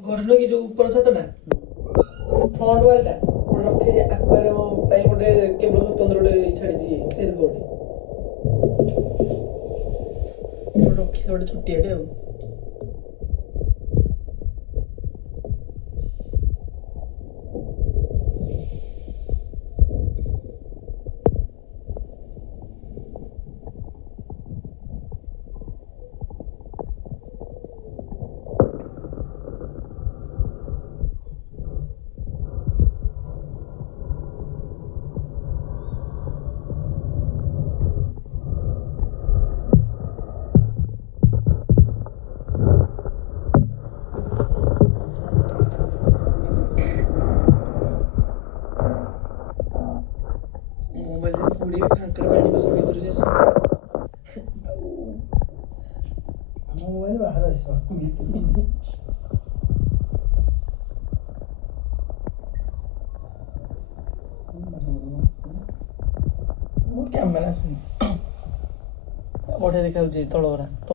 घर न कि जो ऊपर छतटा फ्रंट वालटा गोटे रखे आक्वारियम ପାଇଁ ଗୋଟେ କେବଳ ସ୍ୱତନ୍ତ୍ର ଗୋଟେ ଛାଡ଼ିଛି ସେଲ୍ଫ ଗୋଟେ ରଖିବା ଗୋଟେ ଛୋଟିଆଟେ ଆଉ ମୋବାଇଲ ସେ ପୁଡ଼ି ଫାଙ୍କରେ ପାଣି ପଶିକି ଭିତରେ ଶେଷ ଆମ ମୋବାଇଲ ବାହାରେ ଆସିବ ମୋ କ୍ୟାମେରା ଆସୁନି ବଢ଼ିଆ ଦେଖାଯାଉଛି ତଳ ଗୁରା।